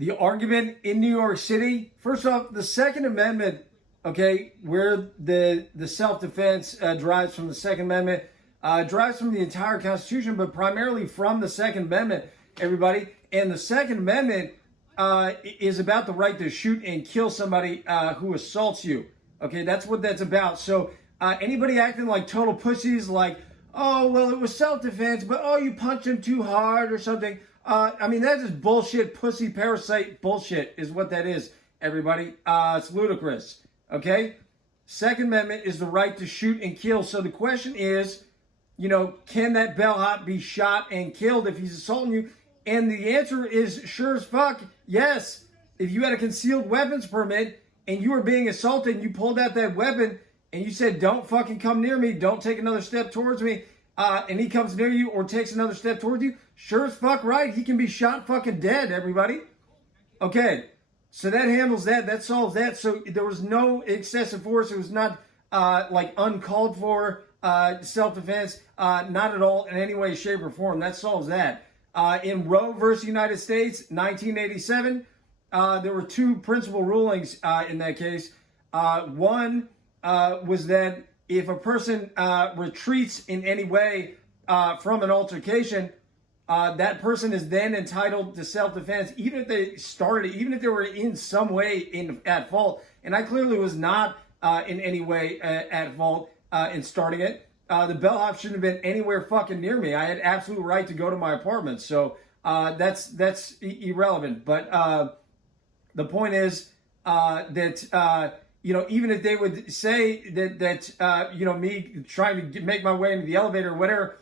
the argument in New York City. First off, the Second Amendment, okay, where the self-defense derives from the Second Amendment, derives from the entire Constitution, but primarily from the Second Amendment, everybody. And the Second Amendment is about the right to shoot and kill somebody who assaults you. Okay, that's what that's about. So anybody acting like total pussies, like, oh, well, it was self-defense, but, oh, you punched him too hard or something. I mean, that's just bullshit, pussy, parasite bullshit is what that is, everybody. It's ludicrous, okay? Second Amendment is the right to shoot and kill. So the question is, you know, can that bellhop be shot and killed if he's assaulting you? And the answer is sure as fuck, yes. If you had a concealed weapons permit and you were being assaulted and you pulled out that weapon and you said, don't fucking come near me, don't take another step towards me, and he comes near you or takes another step towards you, sure as fuck right, he can be shot fucking dead, everybody. Okay, so that handles that, that solves that. So there was no excessive force. It was not like uncalled for self-defense, not at all in any way, shape, or form. That solves that. In Roe versus United States, 1987, there were two principal rulings in that case. One was that if a person retreats in any way from an altercation, that person is then entitled to self-defense, even if they started, even if they were in some way at fault. And I clearly was not in any way at fault in starting it. The bellhop shouldn't have been anywhere fucking near me. I had absolute right to go to my apartment. So that's irrelevant. But the point is that you know, even if they would say that you know, me trying to make my way into the elevator or whatever,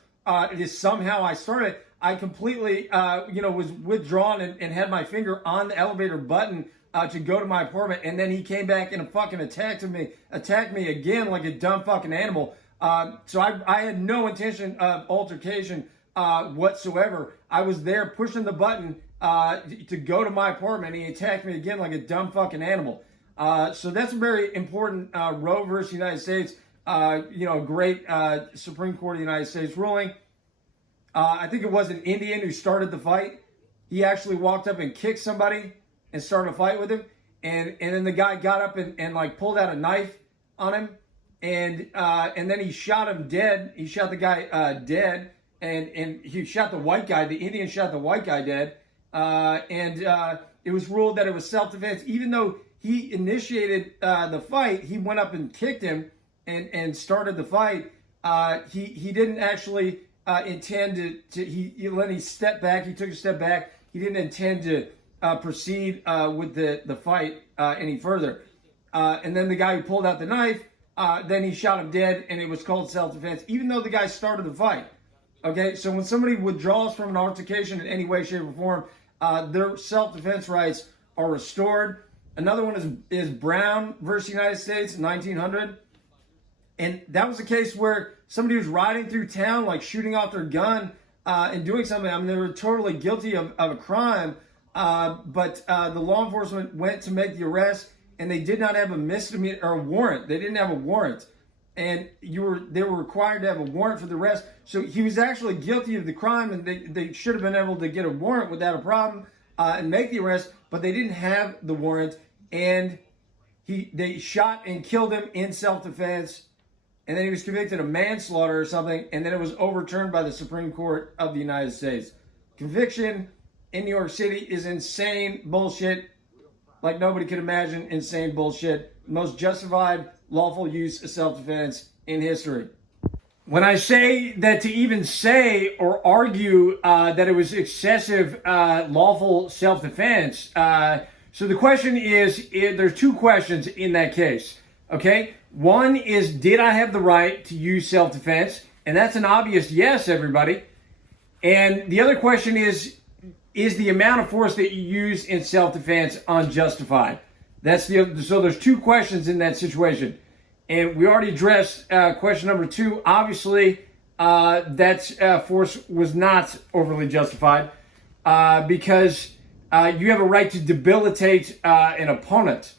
it is somehow I started, I completely you know, was withdrawn and had my finger on the elevator button to go to my apartment, and then he came back and fucking attacked me again like a dumb fucking animal. So I had no intention of altercation whatsoever. I was there pushing the button to go to my apartment, and he attacked me again like a dumb fucking animal. So that's a very important Roe versus United States, you know, great Supreme Court of the United States ruling. I think it was an Indian who started the fight. He actually walked up and kicked somebody and started a fight with him. And then the guy got up and like pulled out a knife on him. And then he shot him dead. He shot the guy dead. And he shot the white guy. The Indian shot the white guy dead. And it was ruled that it was self-defense. Even though he initiated the fight, he went up and kicked him and started the fight. He didn't actually intend to he stepped back. He took a step back. He didn't intend to proceed with the fight any further. And then the guy who pulled out the knife, then he shot him dead, and it was called self-defense, even though the guy started the fight. Okay, so when somebody withdraws from an altercation in any way, shape, or form, their self-defense rights are restored. Another one is Brown versus United States, 1900. And that was a case where somebody was riding through town, like shooting off their gun and doing something. I mean, they were totally guilty of a crime, but the law enforcement went to make the arrest, and they did not have a misdemeanor or a warrant. They didn't have a warrant. And they were required to have a warrant for the arrest. So he was actually guilty of the crime, and they should have been able to get a warrant without a problem and make the arrest, but they didn't have the warrant, and they shot and killed him in self-defense, and then he was convicted of manslaughter or something, and then it was overturned by the Supreme Court of the United States. Conviction in New York City is insane bullshit, like nobody could imagine. Insane bullshit. Most justified, lawful use of self-defense in history. When I say that, to even say or argue that it was excessive lawful self-defense, so the question is, there's two questions in that case, okay? One is, did I have the right to use self-defense? And that's an obvious yes, everybody. And the other question is the amount of force that you use in self-defense unjustified? So there's two questions in that situation. And we already addressed question number two. Obviously, that force was not overly justified because you have a right to debilitate an opponent,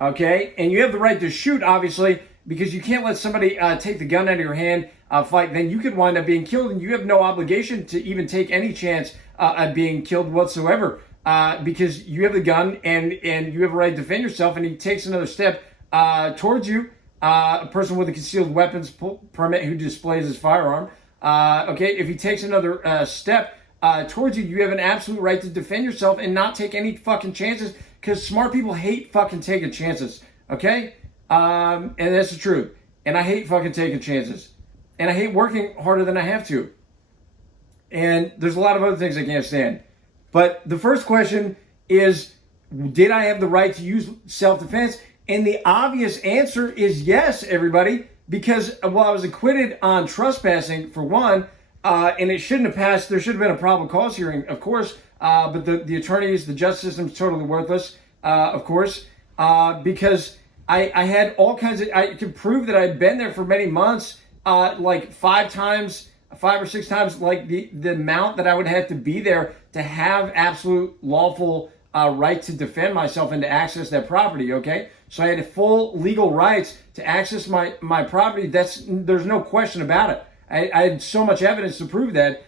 okay? And you have the right to shoot, obviously, because you can't let somebody take the gun out of your hand, fight. Then you could wind up being killed, and you have no obligation to even take any chance at being killed whatsoever because you have the gun and you have a right to defend yourself, and he takes another step towards you, a person with a concealed weapons permit who displays his firearm. Okay, if he takes another step towards you, you have an absolute right to defend yourself and not take any fucking chances, because smart people hate fucking taking chances. Okay, and that's the truth. And I hate fucking taking chances, and I hate working harder than I have to. And there's a lot of other things I can't stand. But the first question is, did I have the right to use self-defense? And the obvious answer is yes, everybody, because I was acquitted on trespassing, for one, and it shouldn't have passed. There should have been a probable cause hearing, of course, but the attorneys, the justice system's totally worthless, of course, because I had all kinds of, I could prove that I'd been there for many months, like 5 or 6 times, like the amount that I would have to be there to have absolute lawful right to defend myself and to access that property. Okay, so I had full legal rights to access my property. There's no question about it. I had so much evidence to prove that.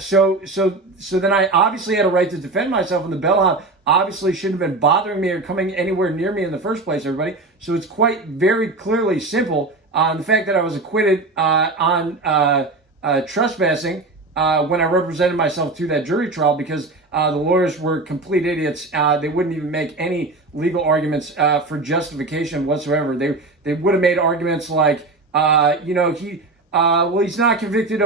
So then I obviously had a right to defend myself, and the bellhop obviously shouldn't have been bothering me or coming anywhere near me in the first place, everybody. So it's quite very clearly simple. The fact that I was acquitted on trespassing when I represented myself through that jury trial, because the lawyers were complete idiots. They wouldn't even make any legal arguments for justification whatsoever. They would have made arguments like, he's not convicted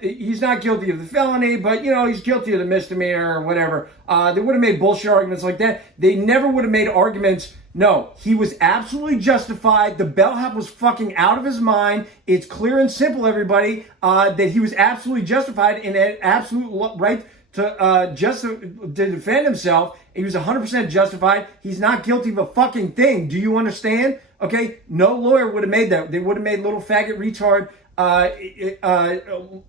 he's not guilty of the felony, but he's guilty of the misdemeanor or whatever. They would have made bullshit arguments like that. They never would have made arguments. No, he was absolutely justified. The bellhop was fucking out of his mind. It's clear and simple, everybody, that he was absolutely justified and had absolute right to defend himself. He was 100% justified. He's not guilty of a fucking thing. Do you understand? Okay, no lawyer would have made that. They would have made little faggot retard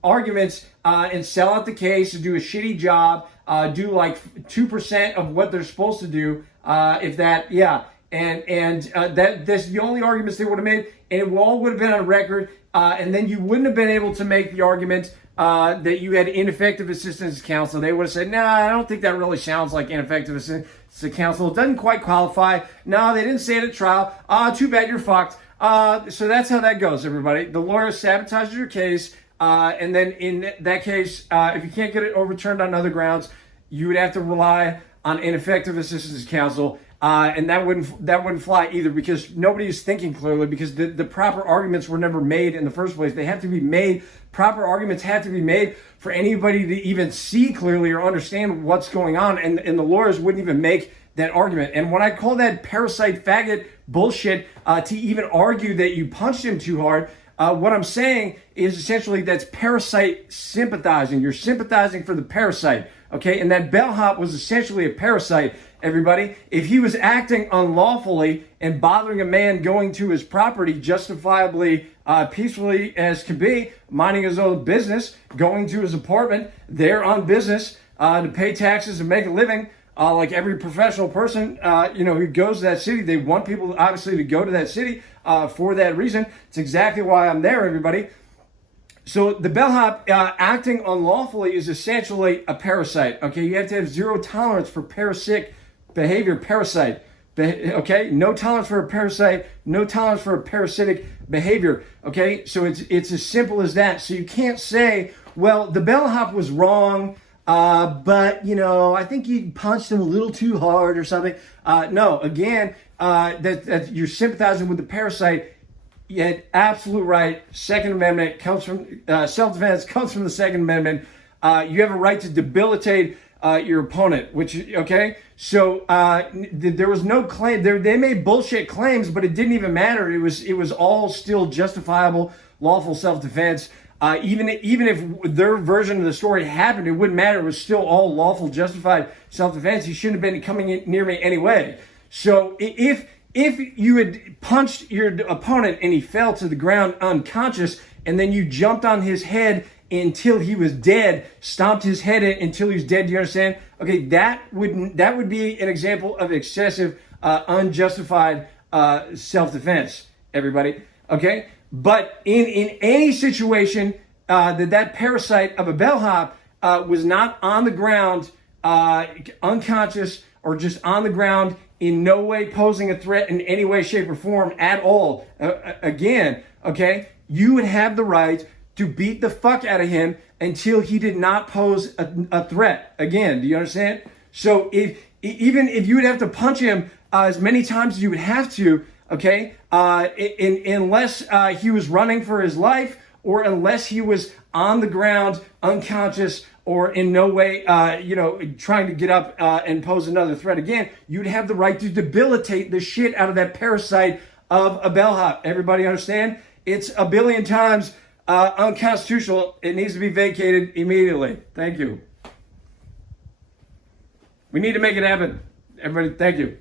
arguments and sell out the case, to do a shitty job, do like 2% of what they're supposed to do, if that, yeah. And that's the only arguments they would have made, and it all would have been on record. And then you wouldn't have been able to make the argument that you had ineffective assistance of counsel. They would have said, "Nah, I don't think that really sounds like ineffective assistance of counsel. It doesn't quite qualify. No, they didn't say it at trial. Too bad, you're fucked." So that's how that goes, everybody. The lawyer sabotages your case, and then in that case, if you can't get it overturned on other grounds, you would have to rely on ineffective assistance of counsel. And that wouldn't fly either, because nobody is thinking clearly, because the proper arguments were never made in the first place. They have to be made. Proper arguments have to be made for anybody to even see clearly or understand what's going on, and the lawyers wouldn't even make that argument. And when I call that parasite faggot bullshit to even argue that you punched him too hard, what I'm saying is essentially that's parasite sympathizing. You're sympathizing for the parasite, okay? And that bellhop was essentially a parasite, everybody. If he was acting unlawfully and bothering a man going to his property justifiably, peacefully as can be, minding his own business, going to his apartment, there on business, to pay taxes and make a living, like every professional person, who goes to that city. They want people, obviously, to go to that city for that reason. It's exactly why I'm there, everybody. So the bellhop acting unlawfully is essentially a parasite. Okay, you have to have zero tolerance for parasitic behavior. Okay, no tolerance for a parasite, no tolerance for a parasitic behavior. Okay, so it's as simple as that. So you can't say, well, the bellhop was wrong, but I think you punched him a little too hard or something. No, again, that you're sympathizing with the parasite. You had absolute right. Second Amendment comes from self-defense, comes from the Second Amendment. You have a right to debilitate your opponent, which, okay? So there was no claim. They made bullshit claims, but it didn't even matter. It was all still justifiable, lawful self-defense. Even if their version of the story happened, it wouldn't matter. It was still all lawful, justified self-defense. He shouldn't have been coming in near me anyway. So if you had punched your opponent and he fell to the ground unconscious, and then you jumped on his head until he was dead, stomped his head in until he was dead, do you understand? Okay, that would be an example of excessive, unjustified self-defense, everybody. Okay? But in any situation that parasite of a bellhop was not on the ground unconscious or just on the ground, in no way posing a threat in any way, shape, or form at all, again, okay, you would have the right to beat the fuck out of him until he did not pose a threat. Again, do you understand? So even if you would have to punch him as many times as you would have to, okay, unless he was running for his life, or unless he was on the ground, unconscious, or in no way, trying to get up and pose another threat again, you'd have the right to debilitate the shit out of that parasite of a bellhop. Everybody understand? It's a billion times unconstitutional. It needs to be vacated immediately. Thank you. We need to make it happen. Everybody, thank you.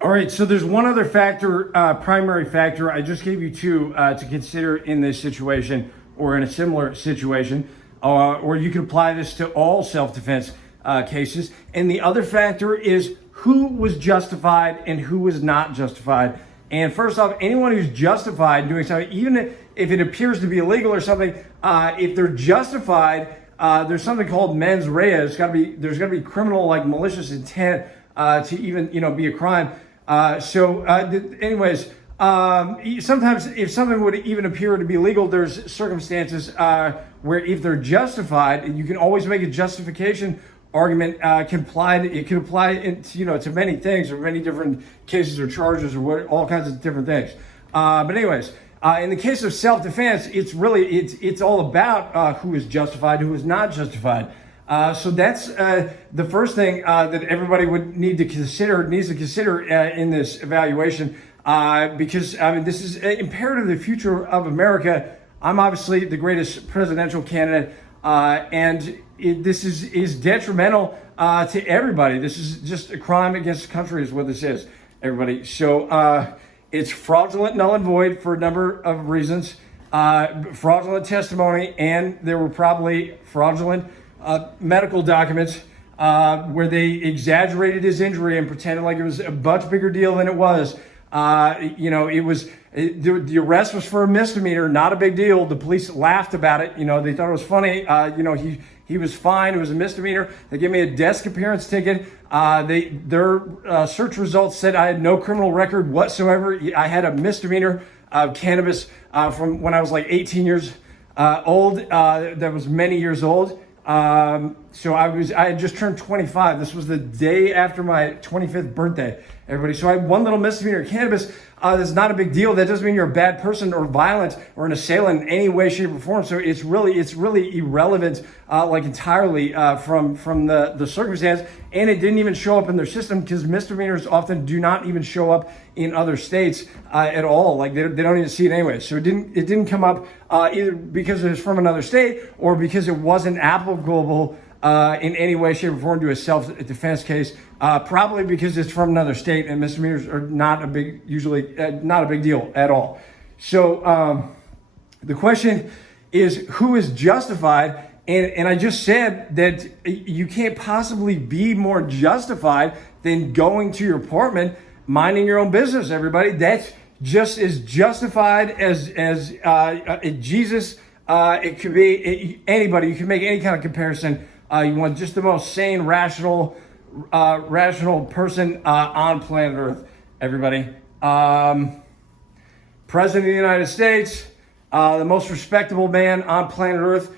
All right, so there's one other factor, primary factor. I just gave you two to consider in this situation or in a similar situation, or you can apply this to all self-defense cases. And the other factor is who was justified and who was not justified. And first off, anyone who's justified doing something, even if it appears to be illegal or something, if they're justified, there's something called mens rea. There's got to be criminal, like malicious intent to even be a crime. Anyways, sometimes if something would even appear to be legal, there's circumstances where if they're justified, you can always make a justification argument. It can apply to many things or many different cases or charges or all kinds of different things. But anyways, in the case of self-defense, it's all about who is justified, who is not justified. So that's the first thing that everybody would needs to consider in this evaluation, because this is imperative to the future of America. I'm obviously the greatest presidential candidate, and this is detrimental to everybody. This is just a crime against the country is what this is, everybody. So it's fraudulent, null and void for a number of reasons. Fraudulent testimony, and there were probably fraudulent medical documents where they exaggerated his injury and pretended like it was a much bigger deal than it was. The arrest was for a misdemeanor, not a big deal. The police laughed about it. They thought it was funny. He was fine. It was a misdemeanor. They gave me a desk appearance ticket. Their search results said I had no criminal record whatsoever. I had a misdemeanor of cannabis from when I was like 18 years old. That was many years old. So I had just turned 25. This was the day after my 25th birthday, everybody. So I had one little misdemeanor of cannabis. That's not a big deal. That doesn't mean you're a bad person or violent or an assailant in any way, shape, or form. So it's really irrelevant, entirely from the circumstance. And it didn't even show up in their system because misdemeanors often do not even show up in other states at all. Like they don't even see it anyway. So it didn't come up either because it was from another state or because it wasn't applicable in any way, shape, or form to a self-defense case. Probably because it's from another state and misdemeanors are not a big deal at all. So the question is who is justified? And I just said that you can't possibly be more justified than going to your apartment, minding your own business, everybody. That's just as justified as Jesus. It could be anybody. You can make any kind of comparison. You want just the most sane, rational person on planet Earth, everybody. President of the United States, the most respectable man on planet Earth,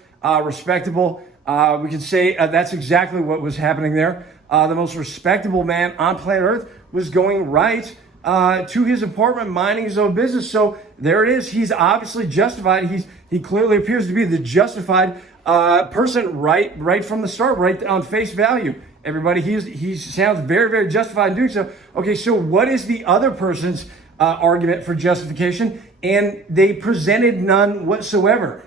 respectable. We can say that's exactly what was happening there. The most respectable man on planet Earth was going right to his apartment, minding his own business. So there it is. He's obviously justified. He clearly appears to be the justified person right from the start, right on face value. Everybody, he sounds very, very justified in doing so. Okay, so what is the other person's argument for justification? And they presented none whatsoever.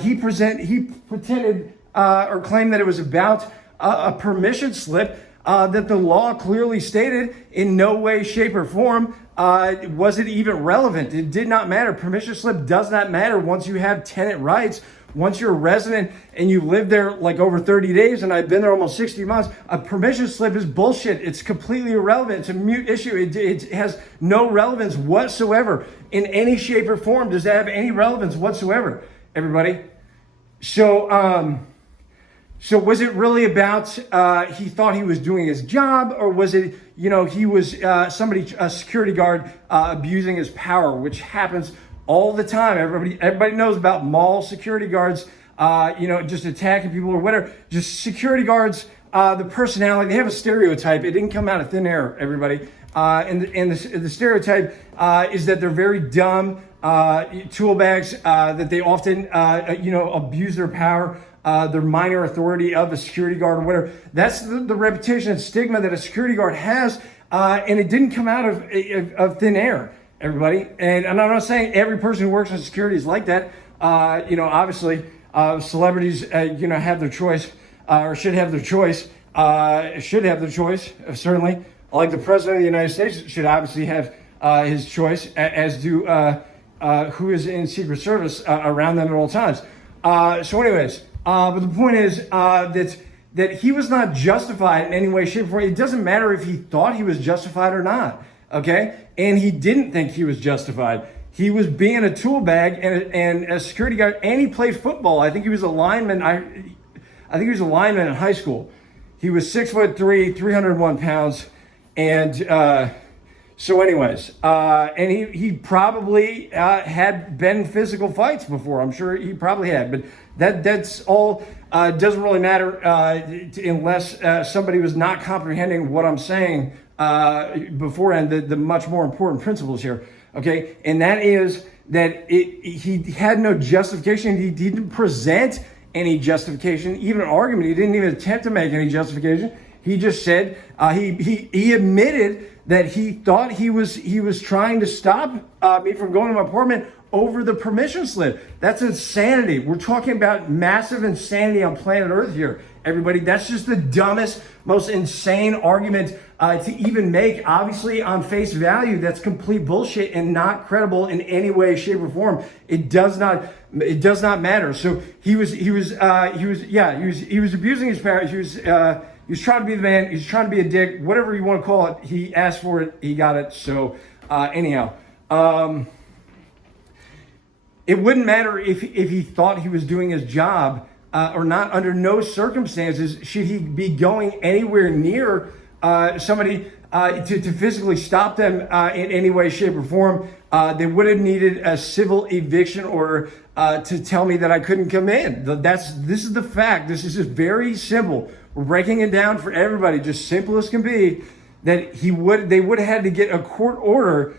He pretended or claimed that it was about a permission slip that the law clearly stated in no way, shape, or form was it even relevant. It did not matter. Permission slip does not matter once you have tenant rights. Once you're a resident and you live there like over 30 days, and I've been there almost 60 months, a permission slip is bullshit. It's completely irrelevant. It's a mute issue. It has no relevance whatsoever in any shape or form. Does that have any relevance whatsoever, everybody? So So was it really about he thought he was doing his job, or was it, he was a security guard abusing his power, which happens all the time. Everybody knows about mall security guards, just attacking people or whatever. Just security guards, the personality, they have a stereotype. It didn't come out of thin air, everybody. And the stereotype is that they're very dumb tool bags, that they often, abuse their power. Their minor authority of a security guard or whatever. That's the reputation and stigma that a security guard has, and it didn't come out of thin air, everybody. And I'm not saying every person who works in security is like that. Obviously, celebrities, have their choice, or should have their choice. Certainly. Like the President of the United States should obviously have his choice, as do who is in Secret Service around them at all times. So anyways, but the point is that he was not justified in any way, shape, or form. It doesn't matter if he thought he was justified or not, okay? And he didn't think he was justified. He was being a tool bag and a security guard, and he played football. I think he was a lineman. I think he was a lineman in high school. He was 6'3", 301 pounds, and so anyways, and he probably had been in physical fights before. I'm sure he probably had, but that's all. Doesn't really matter unless somebody was not comprehending what I'm saying beforehand. The much more important principles here, okay? And that is that he had no justification. He didn't present any justification, even an argument. He didn't even attempt to make any justification. He just said he admitted that he thought he was trying to stop me from going to my apartment over the permission slip. That's insanity. We're talking about massive insanity on planet Earth here, everybody. That's just the dumbest, most insane argument to even make. Obviously, on face value, that's complete bullshit and not credible in any way, shape, or form. It does not matter. So he was abusing his power. He was trying to be the man. He was trying to be a dick, whatever you want to call it. He asked for it. He got it. So anyhow, it wouldn't matter if he thought he was doing his job or not. Under no circumstances should he be going anywhere near somebody to physically stop them in any way, shape, or form. They would have needed a civil eviction order to tell me that I couldn't come in. This is the fact. This is just very simple. We're breaking it down for everybody, just simple as can be. That they would have had to get a court order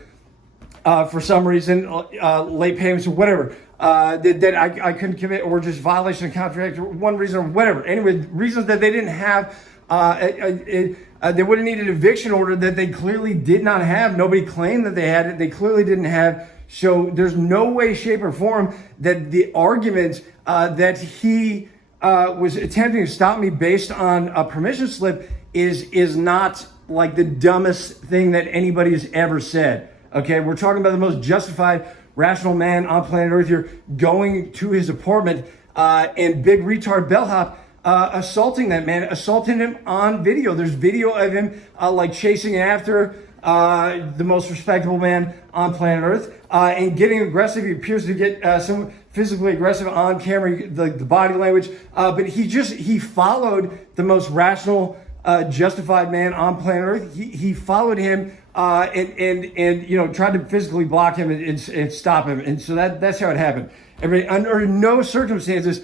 for some reason, late payments or whatever, that I couldn't commit, or just violation of contract, or one reason or whatever. Anyway, reasons that they didn't have. They would have needed an eviction order that they clearly did not have. Nobody claimed that they had it. They clearly didn't have. So there's no way, shape, or form that the argument that he was attempting to stop me based on a permission slip is not like the dumbest thing that anybody has ever said. Okay, we're talking about the most justified, rational man on planet Earth here, going to his apartment and big retard bellhop assaulting that man, assaulting him on video. There's video of him like chasing after the most respectable man on planet Earth and getting aggressive. He appears to get some physically aggressive on camera, the body language, but he followed the most rational, justified man on planet Earth. He followed him and tried to physically block him and stop him. And so that's how it happened. Under no circumstances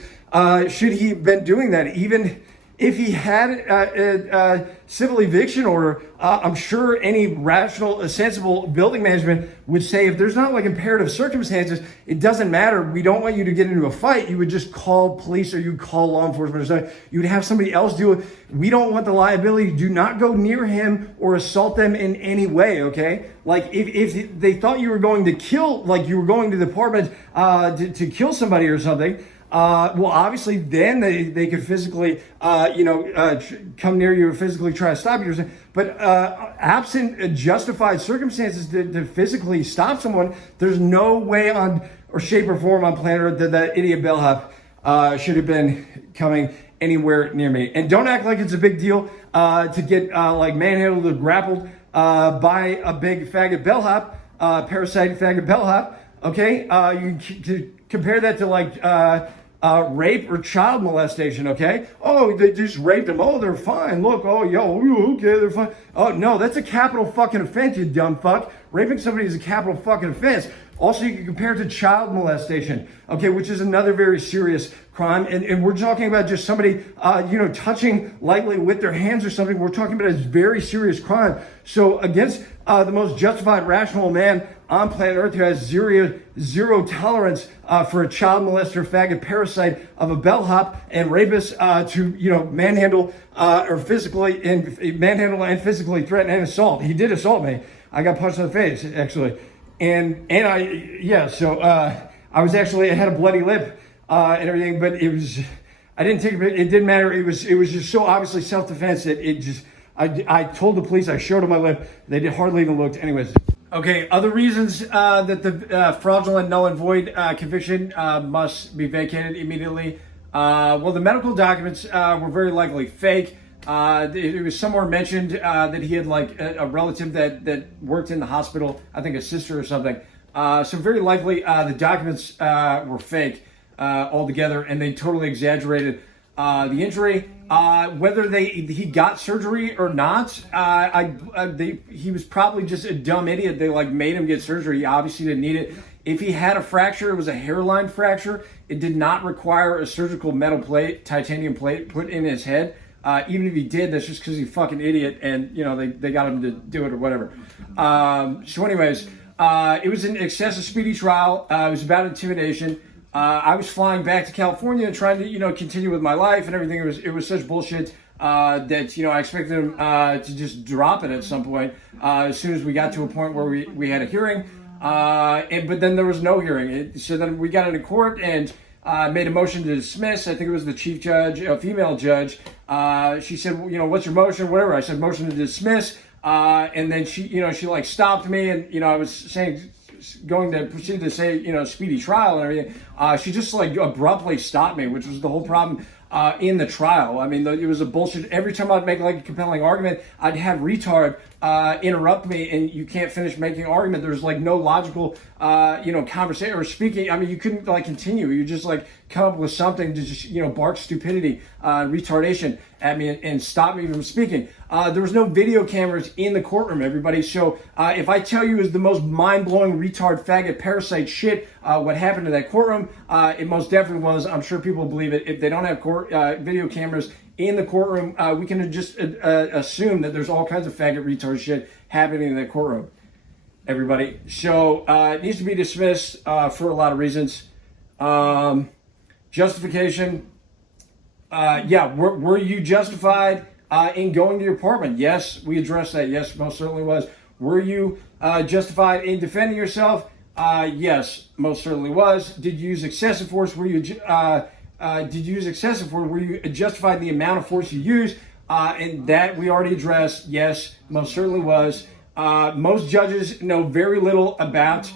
should he have been doing that. Even if he had a civil eviction order, I'm sure any rational, sensible building management would say, if there's not like imperative circumstances, it doesn't matter. We don't want you to get into a fight. You would just call police, or you call law enforcement or something. You would have somebody else do it. We don't want the liability. Do not go near him or assault them in any way, okay? Like if they thought you were going to kill, like you were going to the apartment to kill somebody or something, well, obviously, then they could physically, come near you or physically try to stop you. But absent justified circumstances to physically stop someone, there's no way on or shape or form on planet Earth that that idiot bellhop should have been coming anywhere near me. And don't act like it's a big deal to get like manhandled or grappled by a big faggot bellhop, parasite faggot bellhop. Okay, you compare that to like rape or child molestation, okay? Oh, they just raped them. Oh, they're fine. Look, oh, yo, okay, they're fine. Oh, no, that's a capital fucking offense, you dumb fuck. Raping somebody is a capital fucking offense. Also, you can compare it to child molestation, okay, which is another very serious crime. And we're talking about just somebody, touching lightly with their hands or something. We're talking about a very serious crime. So against the most justified, rational man on planet Earth who has zero tolerance for a child molester, faggot, parasite of a bellhop and rapist to manhandle and physically threaten and assault. He did assault me. I got punched in the face, actually. I had a bloody lip and everything, but it didn't matter. It was just so obviously self-defense that I told the police, I showed them my lip. They hardly even looked. Anyways. Okay, other reasons that the fraudulent null and void conviction must be vacated immediately. Well, the medical documents were very likely fake. It was somewhere mentioned that he had like a relative that worked in the hospital, I think a sister or something. So very likely the documents were fake altogether, and they totally exaggerated the injury. Whether he got surgery or not, he was probably just a dumb idiot. They like made him get surgery. He obviously didn't need it. If he had a fracture, it was a hairline fracture. It did not require a surgical metal plate, titanium plate put in his head. Even if he did, that's just because he's a fucking idiot, and they got him to do it or whatever. So anyways, it was an excessive speedy trial. It was about intimidation. I was flying back to California and trying to continue with my life and everything. It was such bullshit that I expected him to just drop it at some point as soon as we got to a point where we had a hearing. But then there was no hearing. So then we got into court and made a motion to dismiss. I think it was the chief judge, a female judge. She said, what's your motion? Whatever. I said motion to dismiss. And then she like stopped me, and I was going to proceed to say speedy trial and everything. She just like abruptly stopped me, which was the whole problem in the trial. I mean, it was a bullshit. Every time I'd make like a compelling argument, I'd have retard interrupt me, and you can't finish making an argument. There's like no logical conversation or speaking. I mean, you couldn't like continue. You just like come up with something to just bark stupidity, retardation at me and stop me from speaking. There was no video cameras in the courtroom, everybody. So if I tell you is the most mind-blowing retard faggot parasite shit what happened to that courtroom, it most definitely was. I'm sure people believe it. If they don't have video cameras in the courtroom, we can just assume that there's all kinds of faggot retard shit happening in that courtroom, everybody. So it needs to be dismissed for a lot of reasons. Justification. Were you justified in going to your apartment? Yes, we addressed that. Yes, most certainly was. Were you justified in defending yourself? Yes, most certainly was. Did you use excessive force? Were you justified in the amount of force you used? And that we already addressed. Yes, most certainly was. Most judges know very little about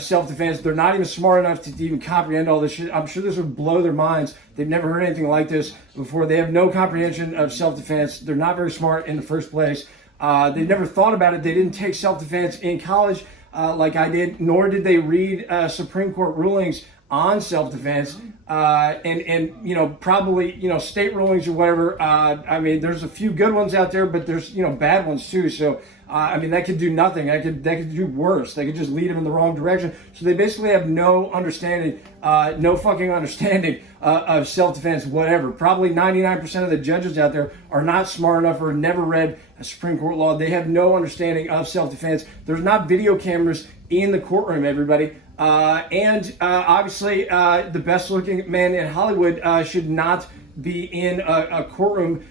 self-defense. They're not even smart enough to even comprehend all this shit. I'm sure this would blow their minds. They've never heard anything like this before. They have no comprehension of self-defense. They're not very smart in the first place. They've never thought about it. They didn't take self-defense in college like I did, nor did they read Supreme Court rulings on self-defense and probably state rulings or whatever. I mean, there's a few good ones out there, but there's bad ones too. So that could do nothing. That could do worse. They could just lead them in the wrong direction. So they basically have no understanding, no fucking understanding of self-defense, whatever. Probably 99% of the judges out there are not smart enough or never read a Supreme Court law. They have no understanding of self-defense. There's not video cameras in the courtroom, everybody. Obviously, the best-looking man in Hollywood should not be in a courtroom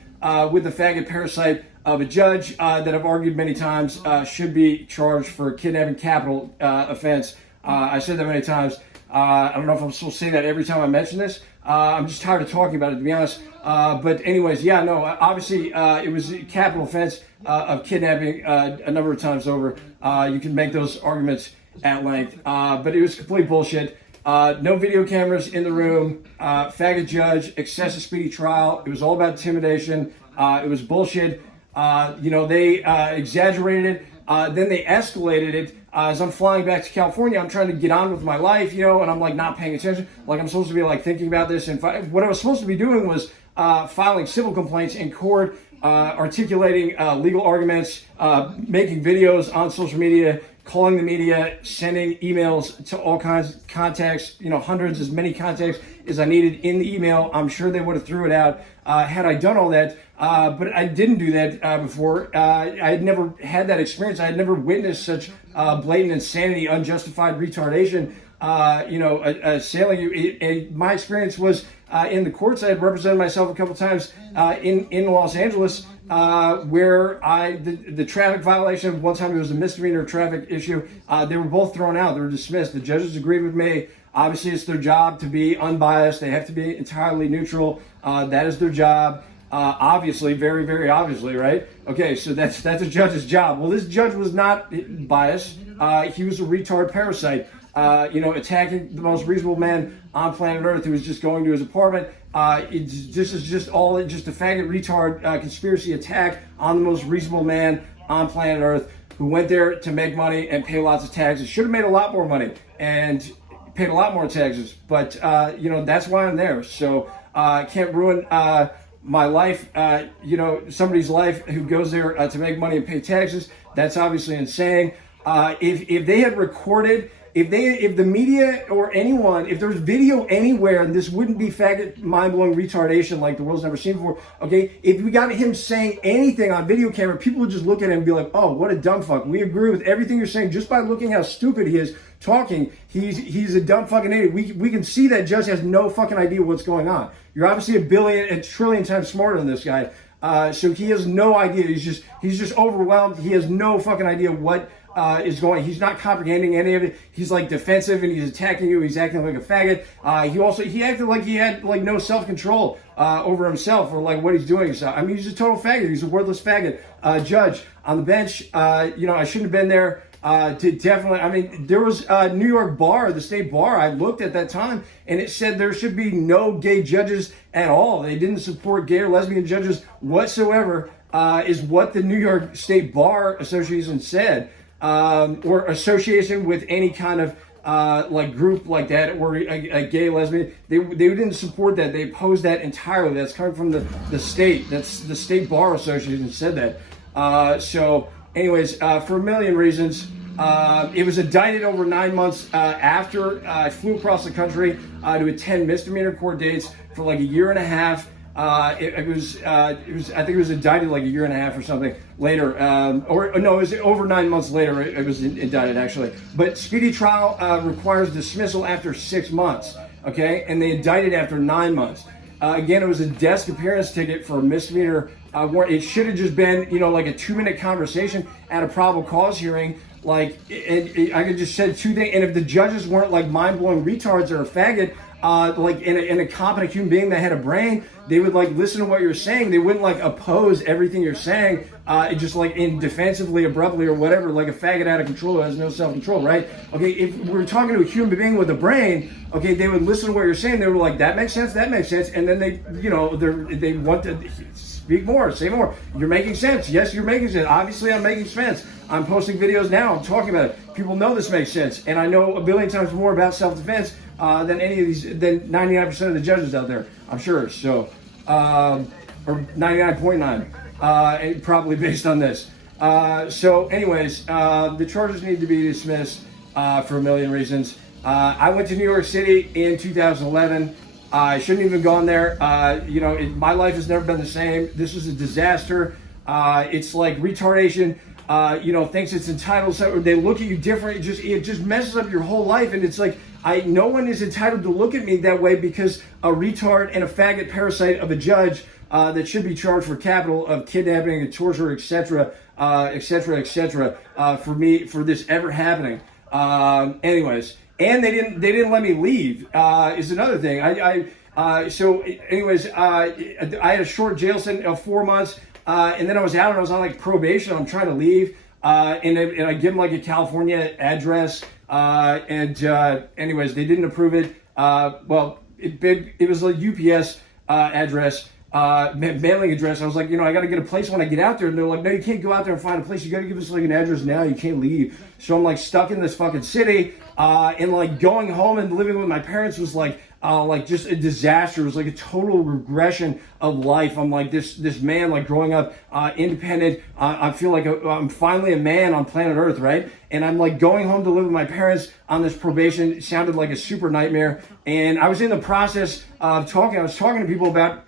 with the faggot parasite of a judge that I've argued many times should be charged for kidnapping capital offense. I said that many times. I don't know if I'm supposed to say that every time I mention this. I'm just tired of talking about it, to be honest. But anyways, obviously it was a capital offense of kidnapping a number of times over. You can make those arguments at length, but it was complete bullshit. No video cameras in the room, faggot judge, excessive speedy trial. It was all about intimidation. It was bullshit. They exaggerated Then they escalated it. As I'm flying back to California, I'm trying to get on with my life, you know, and I'm like not paying attention. Like I'm supposed to be like thinking about this. And what I was supposed to be doing was filing civil complaints in court, articulating legal arguments, making videos on social media, calling the media, sending emails to all kinds of contacts, you know, hundreds, as many contacts as I needed in the email. I'm sure they would have threw it out had I done all that. But I didn't do that before. I had never had that experience. I had never witnessed such blatant insanity, unjustified retardation, assailing you. My experience was in the courts. I had represented myself a couple times in Los Angeles, where the traffic violation, one time it was a misdemeanor traffic issue, they were both thrown out. They were dismissed. The judges agreed with me. Obviously, it's their job to be unbiased. They have to be entirely neutral. That is their job. Obviously, very, very obviously, right? Okay, so that's a judge's job. Well, this judge was not biased. He was a retard parasite, attacking the most reasonable man on planet Earth who was just going to his apartment. This is just a faggot retard conspiracy attack on the most reasonable man on planet Earth who went there to make money and pay lots of taxes. Should have made a lot more money and paid a lot more taxes, but that's why I'm there. So I can't ruin my life, somebody's life who goes there to make money and pay taxes. That's obviously insane. If they had recorded, if the media or anyone, if there's video anywhere, and this wouldn't be faggot, mind-blowing retardation like the world's never seen before, okay? If we got him saying anything on video camera, people would just look at him and be like, oh, what a dumb fuck. We agree with everything you're saying just by looking how stupid he is talking. He's a dumb fucking idiot. We can see that judge has no fucking idea what's going on. You're obviously a trillion times smarter than this guy. So he has no idea. He's just overwhelmed. He has no fucking idea what is going. He's not comprehending any of it. He's like defensive and he's attacking you. He's acting like a faggot. He acted like he had like no self-control over himself or like what he's doing. So I mean, he's a total faggot. He's a worthless faggot. Judge on the bench. I shouldn't have been there. There was a New York bar, the state bar. I looked at that time and it said there should be no gay judges at all. They didn't support gay or lesbian judges whatsoever, is what the New York State Bar Association said, or association with any kind of group like that, or a gay, lesbian. They didn't support that. They opposed that entirely. That's coming from the state. That's the State Bar Association said that. Anyways, for a million reasons, it was indicted over 9 months after I flew across the country to attend misdemeanor court dates for like a year and a half. I think it was indicted like a year and a half or something later, it was over 9 months later. It was indicted actually. But speedy trial requires dismissal after 6 months. Okay, and they indicted after 9 months. Again, it was a desk appearance ticket for a misdemeanor warrant. It should have just been, like a 2-minute conversation at a probable cause hearing. I could just said 2 things. And if the judges weren't like mind-blowing retards or a faggot, in a competent human being that had a brain, they would like listen to what you're saying. They wouldn't like oppose everything you're saying, just like in defensively, abruptly, or whatever, like a faggot out of control who has no self-control, right? Okay, if we're talking to a human being with a brain, okay, they would listen to what you're saying. They were like, that makes sense, and then they want to speak more, say more. You're making sense. Yes, you're making sense. Obviously, I'm making sense. I'm posting videos now. I'm talking about it. People know this makes sense, and I know a billion times more about self-defense than 99% of the judges out there, I'm sure. So, or 99.9, probably based on this. Anyways, the charges need to be dismissed for a million reasons. I went to New York City in 2011. I shouldn't even gone there. My life has never been the same. This was a disaster. It's like retardation. Thinks it's entitled. So they look at you different. It just messes up your whole life. And it's like, no one is entitled to look at me that way because a retard and a faggot parasite of a judge that should be charged for capital of kidnapping and torture, etc., for this ever happening. Anyways, and they didn't let me leave. Is another thing. I had a short jail sentence of 4 months. And then I was out and I was on like probation. I'm trying to leave. And I give them like a California address. Anyways, they didn't approve it. It was a UPS address. mailing address. I was like, I got to get a place when I get out there. And they're like, no, you can't go out there and find a place. You got to give us like an address now. You can't leave. So I'm like stuck in this fucking city. And like going home and living with my parents was like just a disaster. It was like a total regression of life. I'm like this man, like growing up independent. I feel like I'm finally a man on planet Earth, right? And I'm like going home to live with my parents on this probation. It sounded like a super nightmare. And I was in the process of I was talking to people about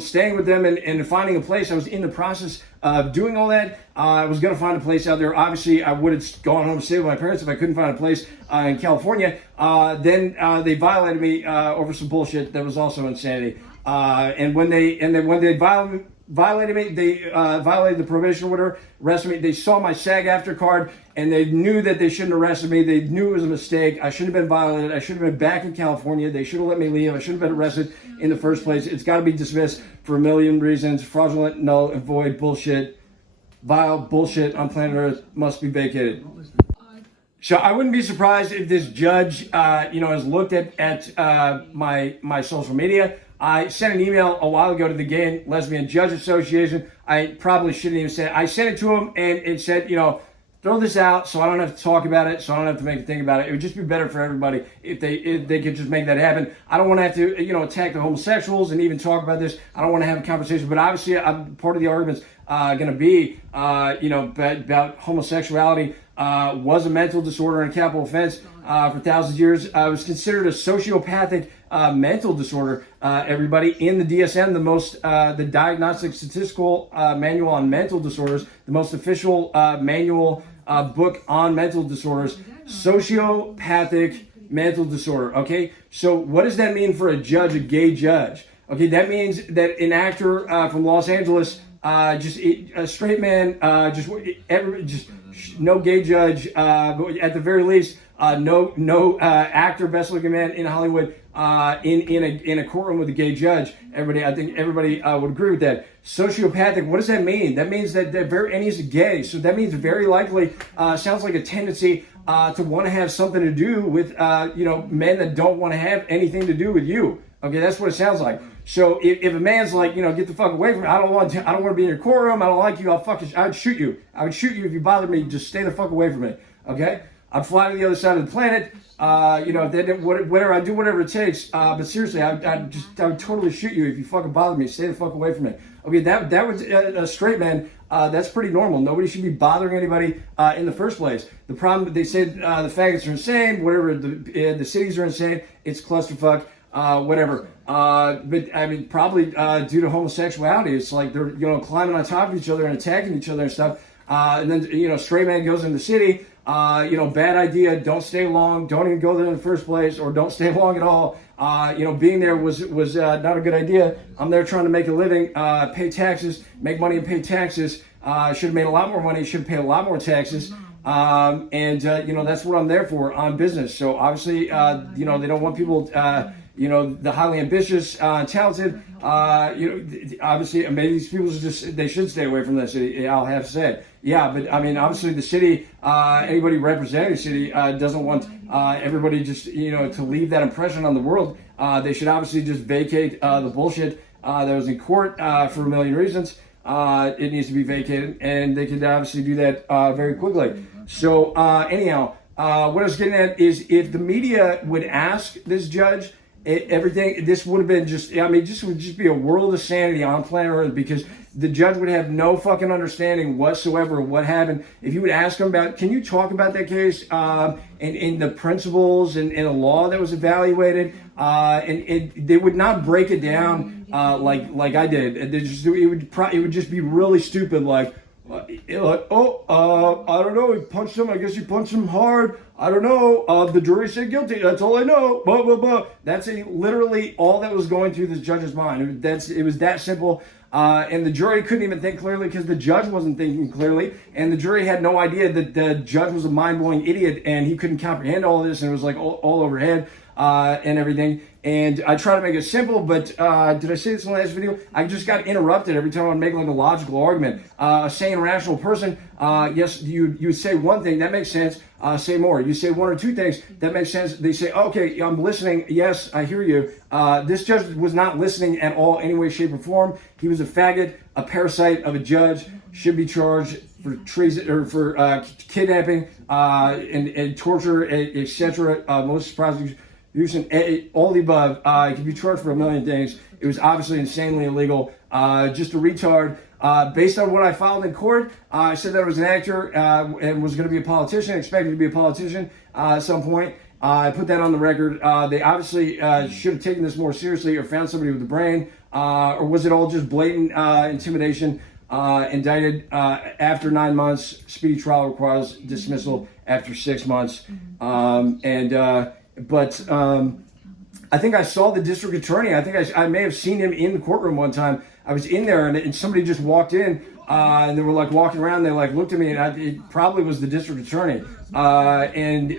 staying with them and finding a place. I was in the process of doing all that. I was going to find a place out there. Obviously, I would have gone home to stay with my parents if I couldn't find a place in California. Then they violated me over some bullshit that was also insanity. And when they violated me, they violated the probation or whatever, arrested me. They saw my SAG-AFTRA card, and they knew that they shouldn't have arrested me. They knew it was a mistake. I should have been violated. I should have been back in California. They should have let me leave. I should have been arrested in the first place. It's got to be dismissed for a million reasons. Fraudulent, null, and void, bullshit, vile bullshit on planet Earth must be vacated. So I wouldn't be surprised if this judge, has looked at my social media. I sent an email a while ago to the Gay and Lesbian Judge Association. I probably shouldn't even say it. I sent it to them, and it said, throw this out so I don't have to talk about it, so I don't have to make a thing about it. It would just be better for everybody if they could just make that happen. I don't want to have to, attack the homosexuals and even talk about this. I don't want to have a conversation, but obviously part of the argument's going to be, about homosexuality was a mental disorder and a capital offense for thousands of years. It was considered a sociopathic mental disorder, everybody, in the DSM, the Diagnostic Statistical Manual on Mental Disorders, the most official manual book on mental disorders, sociopathic mental disorder, okay? So what does that mean for a judge, a gay judge? Okay, that means that an actor from Los Angeles, just a straight man, just no gay judge, at the very least, no actor, best looking man in Hollywood, in a courtroom with a gay judge. I think everybody would agree with that. Sociopathic, what does that mean? That means that and he's gay, so that means very likely sounds like a tendency to want to have something to do with men that don't want to have anything to do with you. Okay, that's what it sounds like. So if a man's like, get the fuck away from me, I don't want to be in your courtroom, I don't like you, I'd shoot you. I would shoot you if you bother me. Just stay the fuck away from me. Okay? I'd fly to the other side of the planet. If they didn't, whatever, I'd do whatever it takes. But seriously, I would totally shoot you if you fucking bother me. Stay the fuck away from me. Okay, that was a straight man. That's pretty normal. Nobody should be bothering anybody in the first place. The problem, they said the faggots are insane. Whatever, the cities are insane. It's clusterfuck. Whatever. But I mean, probably due to homosexuality, it's like they're climbing on top of each other and attacking each other and stuff. And then straight man goes in the city. Bad idea. Don't stay long. Don't even go there in the first place, or don't stay long at all. Being there was not a good idea. I'm there trying to make a living, pay taxes, make money and pay taxes. Should have made a lot more money. Should have paid a lot more taxes. That's what I'm there for, on business. So obviously, they don't want people, the highly ambitious, talented, obviously, maybe these people they should stay away from that city, I'll have to say. Yeah, but I mean, obviously the city, anybody representing the city, doesn't want, everybody just, to leave that impression on the world. They should obviously just vacate, the bullshit, that was in court, for a million reasons. It needs to be vacated, and they could obviously do that, very quickly. So, anyhow, what I was getting at is, if the media would ask this judge everything, this would have been this would just be a world of sanity on planet Earth, because the judge would have no fucking understanding whatsoever of what happened. If you would ask him can you talk about that case, and the principles and the law that was evaluated, and they would not break it down like I did. It would just be really stupid, like, I don't know, he punched him, I guess he punched him hard, I don't know, the jury said guilty, that's all I know, blah, blah, blah. That's literally all that was going through this judge's mind. It was that simple, and the jury couldn't even think clearly because the judge wasn't thinking clearly, and the jury had no idea that the judge was a mind-blowing idiot, and he couldn't comprehend all of this, and it was like all overhead, and everything. And I try to make it simple, but did I say this in the last video? I just got interrupted every time I make like a logical argument. A sane, rational person, yes, you say one thing, that makes sense. Say more. You say one or two things, that makes sense. They say, okay, I'm listening. Yes, I hear you. This judge was not listening at all, any way, shape, or form. He was a faggot, a parasite of a judge, should be charged for treason or for kidnapping and torture, etc. Malicious prosecution. All the above. He could be charged for a million things. It was obviously insanely illegal. Just a retard. Based on what I filed in court, I said that I was an actor and was going to be a politician, expected to be a politician at some point. I put that on the record. They obviously should have taken this more seriously or found somebody with a brain. Or was it all just blatant intimidation? Indicted after 9 months. Speedy trial requires dismissal after 6 months. But I think I saw the district attorney. I think I may have seen him in the courtroom one time. I was in there and somebody just walked in and they were like walking around. They like looked at me and it probably was the district attorney. And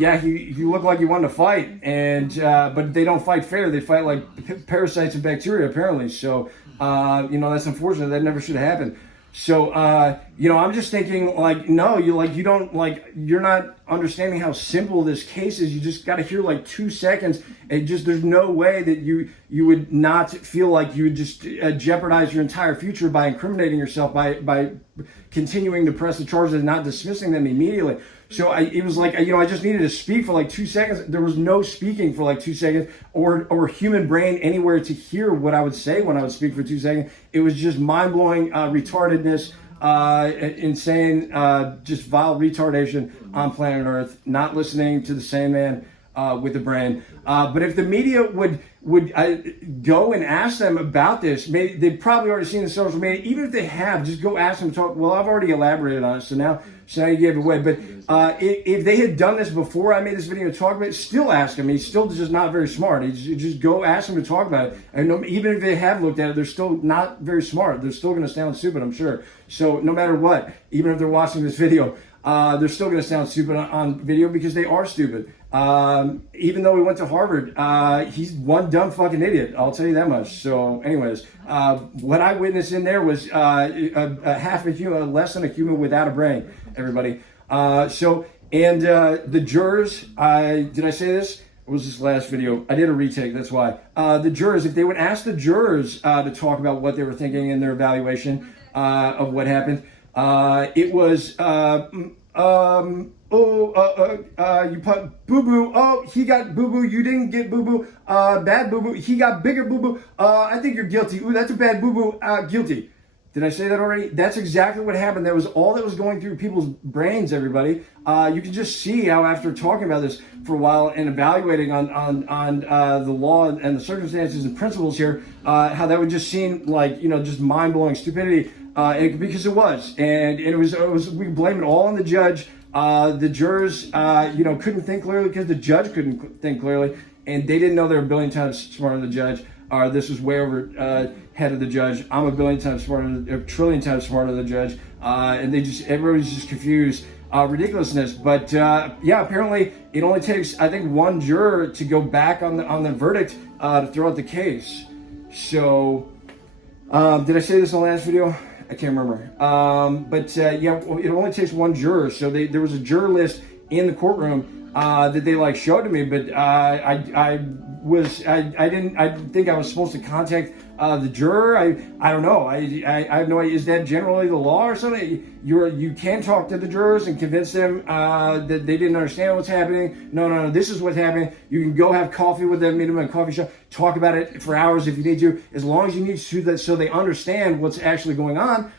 yeah, he looked like he wanted to fight. But they don't fight fair. They fight like parasites and bacteria apparently. So, that's unfortunate. That never should have happened. So, I'm just thinking like, no, you're not understanding how simple this case is. You just got to hear like 2 seconds and there's no way that you would not feel like you would just jeopardize your entire future by incriminating yourself by continuing to press the charges and not dismissing them immediately. So it was like, I just needed to speak for like 2 seconds. There was no speaking for like 2 seconds or human brain anywhere to hear what I would say when I would speak for 2 seconds. It was just mind-blowing retardedness, insane, just vile retardation on planet Earth, not listening to the sane man with a brain. But if the media would go and ask them about this, maybe they've probably already seen the social media. Even if they have, just go ask them to talk. Well, I've already elaborated on it, so now you gave it away. But if they had done this before I made this video to talk about it, still ask him. He's still just not very smart. Just go ask him to talk about it. And even if they have looked at it, they're still not very smart. They're still going to sound stupid, I'm sure. So no matter what, even if they're watching this video, they're still going to sound stupid on video because they are stupid. Even though he went to Harvard, he's one dumb fucking idiot. I'll tell you that much. So anyways, what I witnessed in there was a half a human, less than a human without a brain, everybody. The jurors, did I say this? Or was this last video? I did a retake, that's why. The jurors, if they would ask the jurors to talk about what they were thinking in their evaluation of what happened, it was, you put boo-boo. Oh, he got boo-boo. You didn't get boo-boo. Bad boo-boo. He got bigger boo-boo. I think you're guilty. Ooh, that's a bad boo-boo. Guilty. Did I say that already? That's exactly what happened. That was all that was going through people's brains, everybody. You can just see how after talking about this for a while and evaluating on the law and the circumstances and principles here, how that would just seem like, just mind-blowing stupidity. Because it was. And it was, we blame it all on the judge. The jurors, couldn't think clearly because the judge couldn't think clearly, and they didn't know they were a billion times smarter than the judge. This was way over head of the judge. I'm a billion times smarter, a trillion times smarter than the judge, and everybody's just confused. Ridiculousness. But apparently it only takes, I think, one juror to go back on the verdict to throw out the case. So, did I say this in the last video? I can't remember. It only takes one juror. So there was a juror list in the courtroom that they showed to me, but I didn't think I was supposed to contact the juror. I don't know. I have no idea. Is that generally the law or something? You can talk to the jurors and convince them that they didn't understand what's happening. No, this is what's happening. You can go have coffee with them, meet them in a coffee shop, talk about it for hours if you need to, as long as you need to, that so they understand what's actually going on.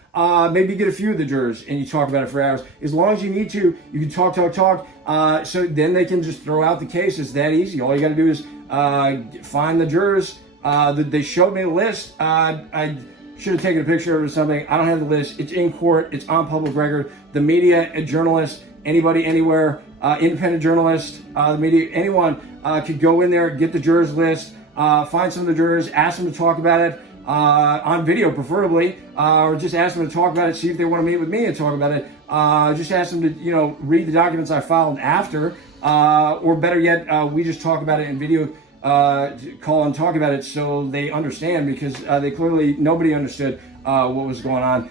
Maybe get a few of the jurors and you talk about it for hours. As long as you need to, you can talk. So then they can just throw out the case. It's that easy. All you got to do is find the jurors. They showed me the list. I should have taken a picture of it or something. I don't have the list. It's in court. It's on public record. The media, journalists, anybody, anywhere, independent journalists, the media, anyone could go in there, get the jurors list, find some of the jurors, ask them to talk about it. On video preferably, or just ask them to talk about it, see if they want to meet with me and talk about it. Just ask them to, read the documents I filed after, or better yet, we just talk about it in video call and talk about it so they understand, because they clearly, nobody understood what was going on.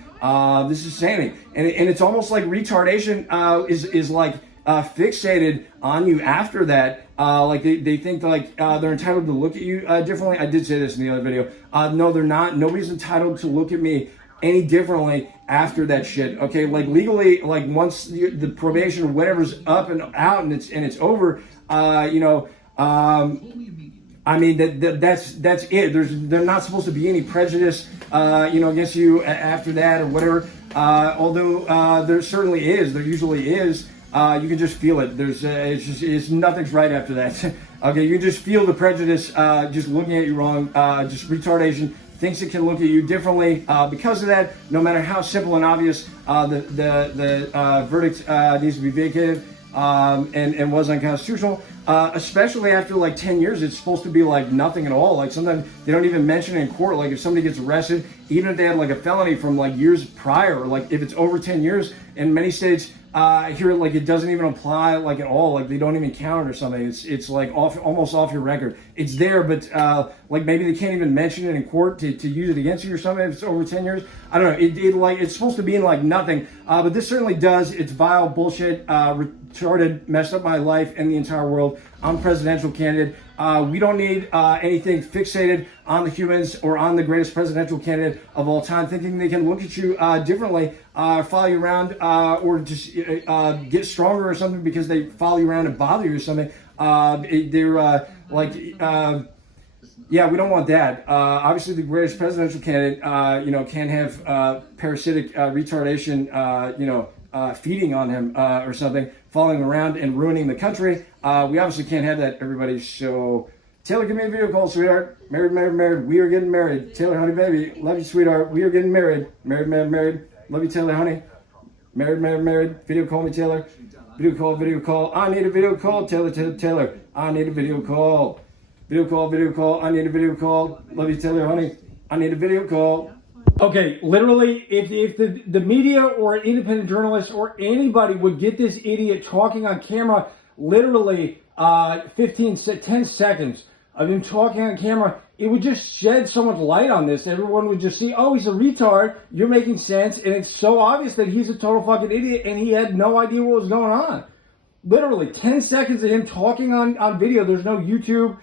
This is insanity, and it's almost like retardation is like fixated on you after that. Like they think like they're entitled to look at you differently. I did say this in the other video. No, they're not. Nobody's entitled to look at me any differently after that shit. Okay, like legally, like once the probation or whatever's up and out and it's over, you know, I mean that's it. They're not supposed to be any prejudice, you know, against you after that or whatever. Although there certainly is. There usually is. You can just feel it. It's nothing's right after that. Okay, you can just feel the prejudice, just looking at you wrong, just retardation, thinks it can look at you differently. Because of that, no matter how simple and obvious, the verdict needs to be vacated, and was unconstitutional. Especially after like 10 years, it's supposed to be like nothing at all. Like sometimes they don't even mention it in court. Like if somebody gets arrested, even if they had like a felony from like years prior, like if it's over 10 years, in many states, I hear like it doesn't even apply like at all. Like they don't even count it or something. It's like almost off your record. It's there, but like maybe they can't even mention it in court to use it against you or something if it's over 10 years. I don't know. Like it's supposed to be in like nothing, but this certainly does. It's vile bullshit, retarded, messed up my life and the entire world. I'm presidential candidate. We don't need anything fixated on the humans or on the greatest presidential candidate of all time, thinking they can look at you differently, follow you around, or just get stronger or something because they follow you around and bother you or something. They're yeah, we don't want that. Obviously, the greatest presidential candidate, you know, can have parasitic retardation, you know, feeding on him or something, following around and ruining the country. We obviously can't have that, everybody. So, Taylor, give me a video call, sweetheart. Married, married, married. We are getting married. Taylor, honey, baby. Love you, sweetheart. We are getting married. Married, married, married. Love you, Taylor, honey. Married, married, married. Video call me, Taylor. Video call, video call. I need a video call. Taylor, Taylor, Taylor. I need a video call. Video call, video call. I need a video call. Love you, Taylor, honey. I need a video call. Okay, literally, if the media or an independent journalist or anybody would get this idiot talking on camera, literally 10 seconds of him talking on camera, it would just shed so much light on this. Everyone would just see, oh, he's a retard, you're making sense, and it's so obvious that he's a total fucking idiot and he had no idea what was going on. Literally, 10 seconds of him talking on video. There's no YouTube,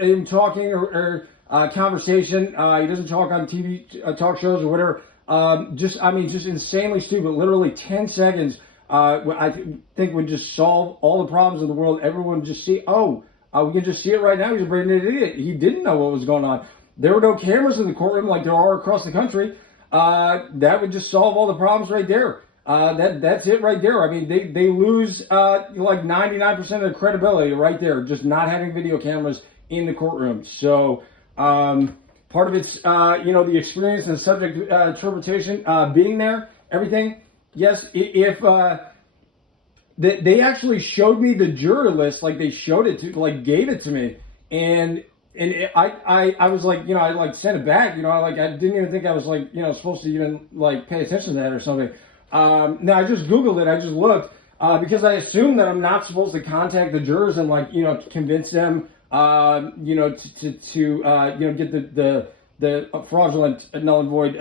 him talking or conversation. He doesn't talk on TV talk shows or whatever. Just insanely stupid. Literally 10 seconds. I think would just solve all the problems in the world. Everyone would just see, we can just see it right now. He's a brain idiot. He didn't know what was going on. There were no cameras in the courtroom like there are across the country. That would just solve all the problems right there. That's it right there. I mean, they lose like 99% of their credibility right there, just not having video cameras in the courtroom. So part of it's you know, the experience and the subject interpretation, being there, everything. Yes, if they actually showed me the juror list, like they showed it to, like gave it to me, and I was like, you know, I like sent it back, you know, I didn't even think I was like, you know, supposed to even like pay attention to that or something. No, I just Googled it, I just looked, because I assume that I'm not supposed to contact the jurors and like, you know, convince them, you know, to you know, get the fraudulent null and void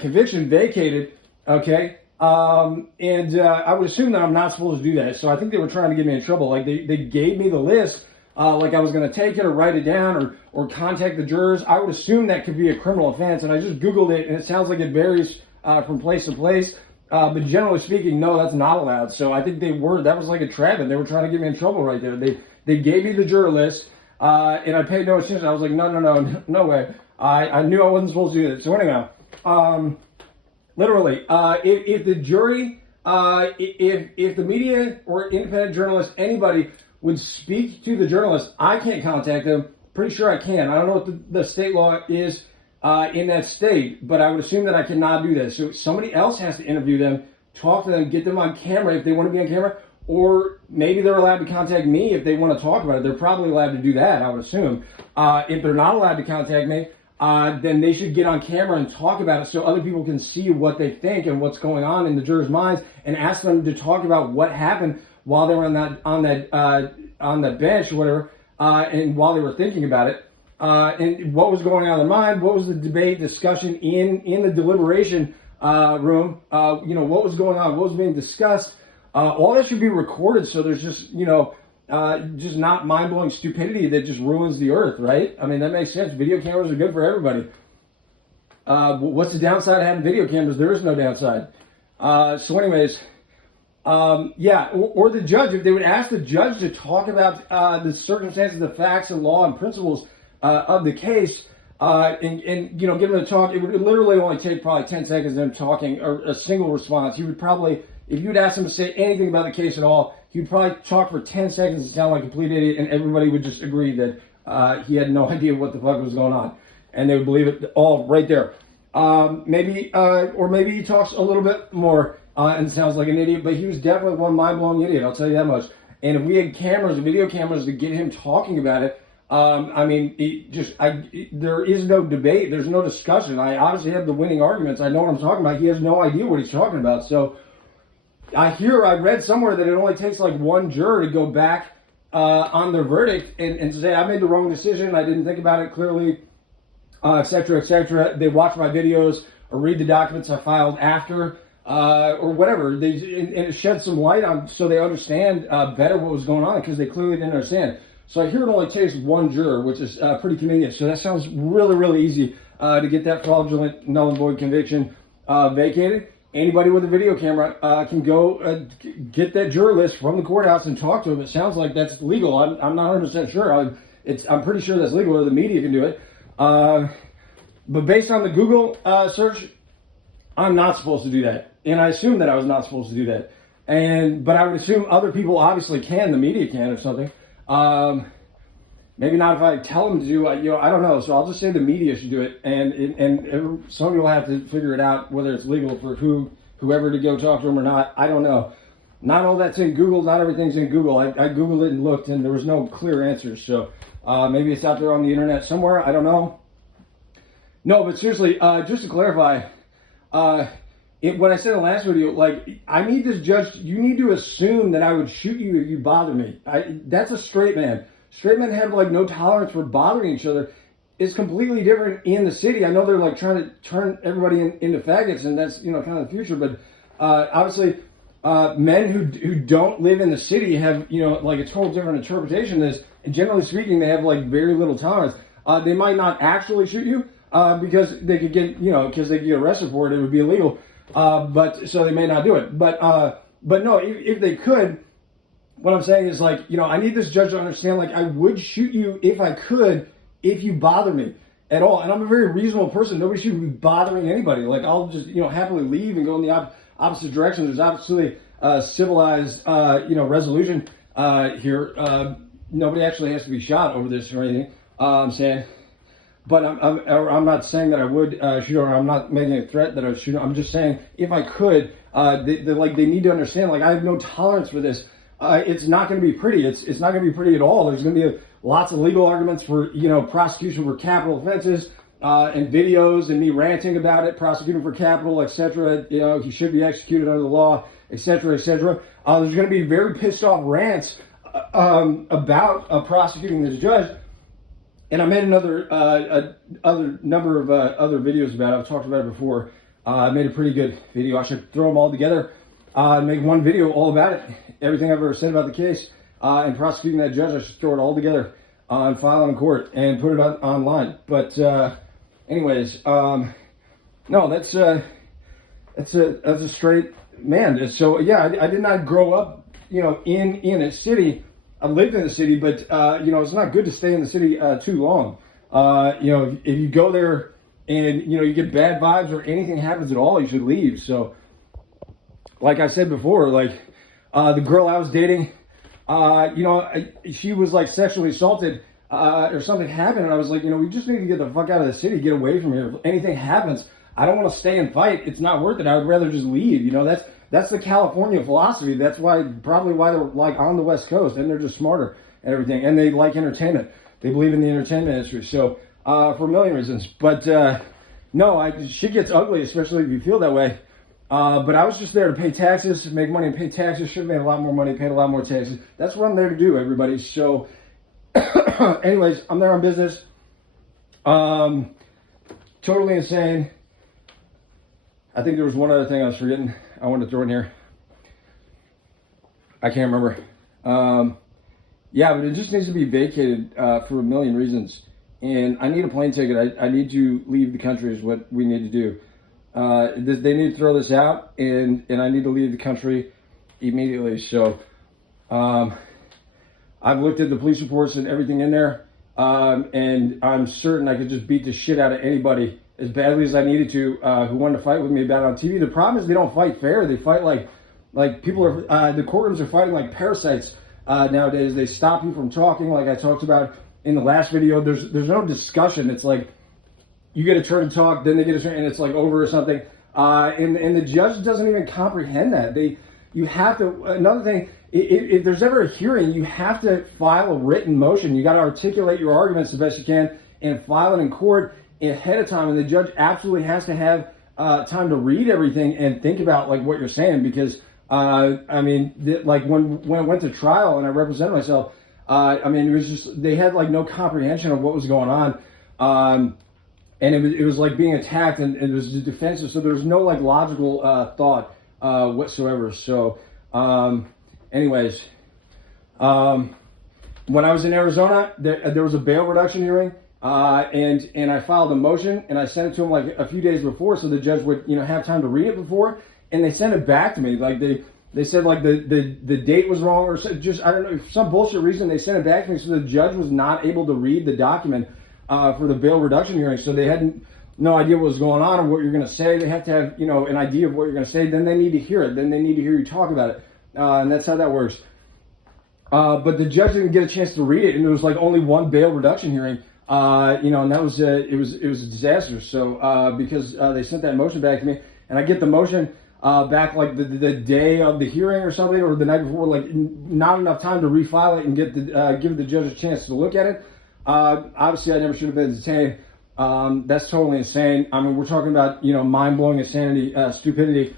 conviction vacated. Okay. And I would assume that I'm not supposed to do that. So I think they were trying to get me in trouble. Like they gave me the list, like I was going to take it or write it down or contact the jurors. I would assume that could be a criminal offense. And I just Googled it and it sounds like it varies from place to place. But generally speaking, no, that's not allowed. So I think that was like a trap and they were trying to get me in trouble right there. They gave me the juror list, and I paid no attention. I was like, no way. I knew I wasn't supposed to do that. So anyhow, literally, if the jury, if the media or independent journalist, anybody would speak to the journalist, I can't contact them. Pretty sure I can. I don't know what the state law is in that state, but I would assume that I cannot do that. So somebody else has to interview them, talk to them, get them on camera if they want to be on camera, or maybe they're allowed to contact me if they want to talk about it. They're probably allowed to do that, I would assume. If they're not allowed to contact me, then they should get on camera and talk about it so other people can see what they think and what's going on in the jurors' minds, and ask them to talk about what happened while they were on that on the bench or whatever, and while they were thinking about it, and what was going on in their mind, what was the debate, discussion in the deliberation room, what was going on, what was being discussed. All that should be recorded, so there's just, just not mind-blowing stupidity that just ruins the earth, right? I mean, that makes sense. Video cameras are good for everybody. What's the downside of having video cameras? There is no downside. So anyways, or the judge, if they would ask the judge to talk about the circumstances, the facts and law and principles of the case, and give him a talk, it would literally only take probably 10 seconds of them talking, or a single response. He would probably, if you'd ask him to say anything about the case at all, he'd probably talk for 10 seconds and sound like a complete idiot, and everybody would just agree that he had no idea what the fuck was going on. And they would believe it all right there. Maybe he talks a little bit more and sounds like an idiot, but he was definitely one mind-blowing idiot, I'll tell you that much. And if we had cameras, video cameras, to get him talking about it, there is no debate, there's no discussion. I obviously have the winning arguments. I know what I'm talking about. He has no idea what he's talking about. So I read somewhere that it only takes like one juror to go back on their verdict and say, I made the wrong decision, I didn't think about it clearly, et cetera, et cetera. They watch my videos or read the documents I filed after, or whatever. And it sheds some light on, so they understand better what was going on, because they clearly didn't understand. So I hear it only takes one juror, which is pretty convenient. So that sounds really, really easy to get that fraudulent null and void conviction vacated. Anybody with a video camera can go get that juror list from the courthouse and talk to him. It sounds like that's legal. I'm not 100% sure. I'm pretty sure that's legal, or the media can do it. But based on the Google search, I'm not supposed to do that. And I assumed that I was not supposed to do that. But I would assume other people obviously can, the media can or something. Maybe not if I tell them to do, I don't know. So I'll just say the media should do it. And some people have to figure it out, whether it's legal for whoever to go talk to them or not. I don't know. Not all that's in Google. Not everything's in Google. I Googled it and looked, and there was no clear answers. So maybe it's out there on the internet somewhere. I don't know. No, but seriously, just to clarify, what I said in the last video, like, I need this judge, you need to assume that I would shoot you if you bother me. That's a straight man. Straight men have, like, no tolerance for bothering each other. It's completely different in the city. I know they're, like, trying to turn everybody into faggots, and that's, kind of the future, but obviously men who don't live in the city have, like, a total different interpretation of this, and generally speaking, they have, like, very little tolerance. They might not actually shoot you, because they could get, because they could get arrested for it, it would be illegal. But so they may not do it. But no, if they could, what I'm saying is, like, I need this judge to understand, like, I would shoot you if I could, if you bother me at all. And I'm a very reasonable person. Nobody should be bothering anybody. Like, I'll just, happily leave and go in the opposite direction. There's absolutely civilized, resolution here. Nobody actually has to be shot over this or anything. I'm saying. But I'm not saying that I would shoot, or I'm not making a threat that I would shoot. I'm just saying, if I could, they need to understand, like, I have no tolerance for this. It's not going to be pretty. It's not going to be pretty at all. There's going to be lots of legal arguments for, prosecution for capital offenses, and videos and me ranting about it, prosecuting for capital, etc. He should be executed under the law, etc., etc. There's going to be very pissed off rants about prosecuting this judge. And I made another other number of other videos about it. I've talked about it before. I made a pretty good video. I should throw them all together and make one video all about it. Everything I've ever said about the case and prosecuting that judge, I should throw it all together and file it in court and put it online. But anyways, no, that's a straight man. So yeah, I did not grow up, in a city. I lived in the city, but, it's not good to stay in the city too long. If you go there and, you get bad vibes or anything happens at all, you should leave. So, like I said before, like, the girl I was dating, she was, like, sexually assaulted or something happened, and I was like, we just need to get the fuck out of the city, get away from here. If anything happens, I don't want to stay and fight. It's not worth it. I would rather just leave. That's the California philosophy. That's probably why they're, like, on the West Coast, and they're just smarter and everything. And they like entertainment. They believe in the entertainment industry. So, for a million reasons. But, no, shit gets ugly, especially if you feel that way. But I was just there to pay taxes, to make money and pay taxes. Should have made a lot more money, paid a lot more taxes. That's what I'm there to do, everybody. So, anyways, I'm there on business. Totally insane. I think there was one other thing I was forgetting. I wanted to throw in here. I can't remember. Yeah, but it just needs to be vacated for a million reasons. And I need a plane ticket. I need to leave the country is what we need to do. They need to throw this out, and I need to leave the country immediately. So I've looked at the police reports and everything in there, and I'm certain I could just beat the shit out of anybody as badly as I needed to who wanted to fight with me about it on TV. The problem is they don't fight fair. They fight like people are. The courtrooms are fighting like parasites nowadays. They stop you from talking, like I talked about in the last video. There's no discussion. It's like you get a turn to talk, then they get a turn, and it's like over or something. And the judge doesn't even comprehend that. You have to. Another thing, if there's ever a hearing, you have to file a written motion. You got to articulate your arguments the best you can and file it in court ahead of time. And the judge absolutely has to have time to read everything and think about like what you're saying, because I mean, like when I went to trial and I represented myself, I mean, it was just they had like no comprehension of what was going on. And it was like being attacked, and it was defensive. So there was no like logical thought whatsoever. So, anyways, when I was in Arizona, there was a bail reduction hearing, and I filed a motion and I sent it to him like a few days before, so the judge would have time to read it before, and they sent it back to me. Like they said like the date was wrong, or just I don't know, for some bullshit reason they sent it back to me, so the judge was not able to read the document for the bail reduction hearing. So they had no idea what was going on or what you're going to say. They have to have an idea of what you're going to say. Then they need to hear it. Then they need to hear you talk about it, and that's how that works. But the judge didn't get a chance to read it, and there was like only one bail reduction hearing. And that was it was a disaster. So because they sent that motion back to me, and I get the motion back like the day of the hearing or something, or the night before, like not enough time to refile it and give the judge a chance to look at it. Obviously, I never should have been detained. That's totally insane. I mean, we're talking about mind-blowing insanity, stupidity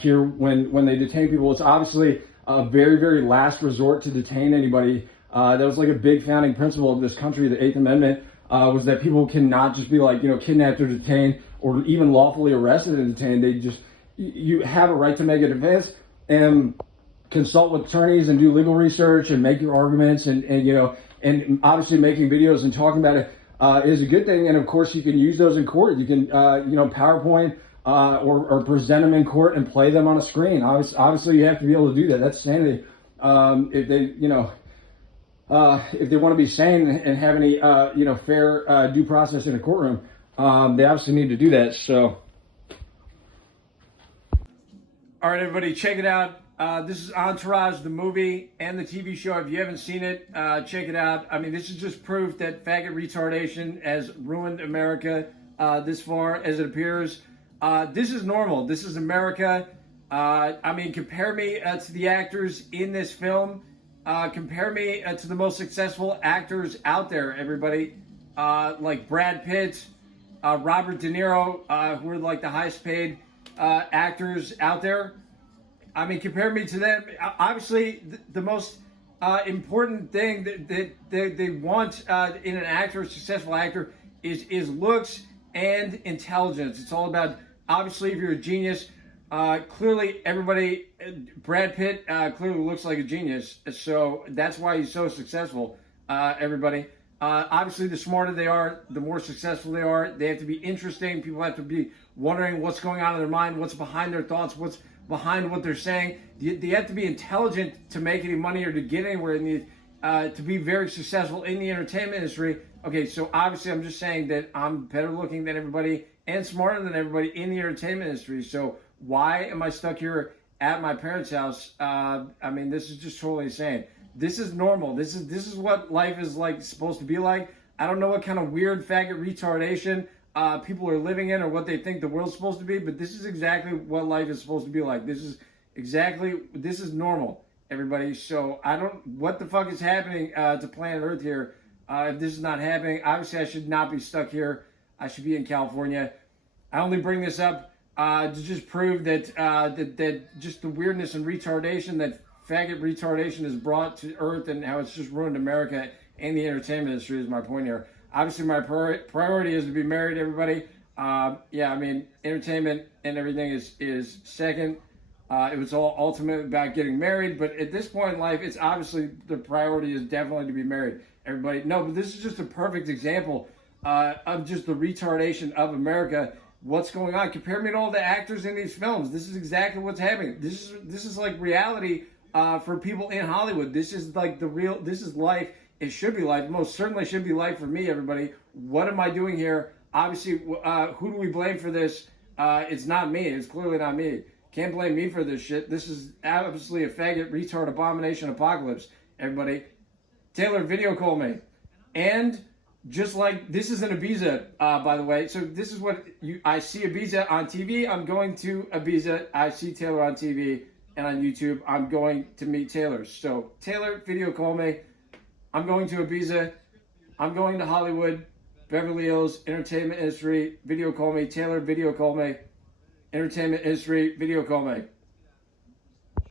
here when they detain people. It's obviously a very, very last resort to detain anybody. That was like a big founding principle of this country. The Eighth Amendment was that people cannot just be like kidnapped or detained or even lawfully arrested and detained. You have a right to make a defense and consult with attorneys and do legal research and make your arguments and obviously making videos and talking about it is a good thing. And of course you can use those in court. You can PowerPoint or present them in court and play them on a screen. Obviously you have to be able to do that. That's sanity. If they want to be sane and have any fair due process in a courtroom, they obviously need to do that. So. All right, everybody, check it out. This is Entourage, the movie and the TV show. If you haven't seen it, check it out. I mean, this is just proof that faggot retardation has ruined America this far as it appears. This is normal. This is America. I mean, compare me to the actors in this film. Compare me to the most successful actors out there, everybody. Like Brad Pitt, Robert De Niro, who are like the highest paid actors out there. I mean, compare me to them. Obviously, the most important thing that they want in an actor, a successful actor, is looks and intelligence. It's all about, obviously, if you're a genius, clearly everybody, Brad Pitt clearly looks like a genius. So that's why he's so successful, everybody. Obviously, the smarter they are, the more successful they are. They have to be interesting. People have to be wondering what's going on in their mind, what's behind their thoughts, what's behind what they're saying. They have to be intelligent to make any money or to get anywhere to be very successful in the entertainment industry. Okay, so obviously I'm just saying that I'm better looking than everybody and smarter than everybody in the entertainment industry. So why am I stuck here at my parents' house? I mean, this is just totally insane. This is normal. This is what life is like supposed to be like. I don't know what kind of weird faggot retardation people are living in or what they think the world's supposed to be, but this is exactly what life is supposed to be like. This is normal, everybody. So what the fuck is happening to planet Earth here? If this is not happening, obviously I should not be stuck here. I should be in California. I only bring this up to just prove that, that just the weirdness and retardation that faggot retardation has brought to Earth and how it's just ruined America and the entertainment industry is my point here. Obviously, my priority is to be married, everybody. Yeah, I mean, entertainment and everything is second. It was all ultimate about getting married, but at this point in life, it's obviously the priority is definitely to be married. Everybody, no, but this is just a perfect example of just the retardation of America. What's going on? Compare me to all the actors in these films. This is exactly what's happening. This is like reality for people in Hollywood. This is like the real. This is life. It should be life. Most certainly should be life for me. Everybody, what am I doing here? Obviously, who do we blame for this? It's not me. It's clearly not me. Can't blame me for this shit. This is obviously a faggot, retard, abomination, apocalypse. Everybody, Taylor, video call me. And just like, this is an Ibiza, by the way. So this is what I see Ibiza on TV. I'm going to Ibiza. I see Taylor on TV and on YouTube. I'm going to meet Taylor. So Taylor, video call me. I'm going to Ibiza. I'm going to Hollywood, Beverly Hills, entertainment industry. Video call me. Taylor, video call me. Entertainment industry, video call me.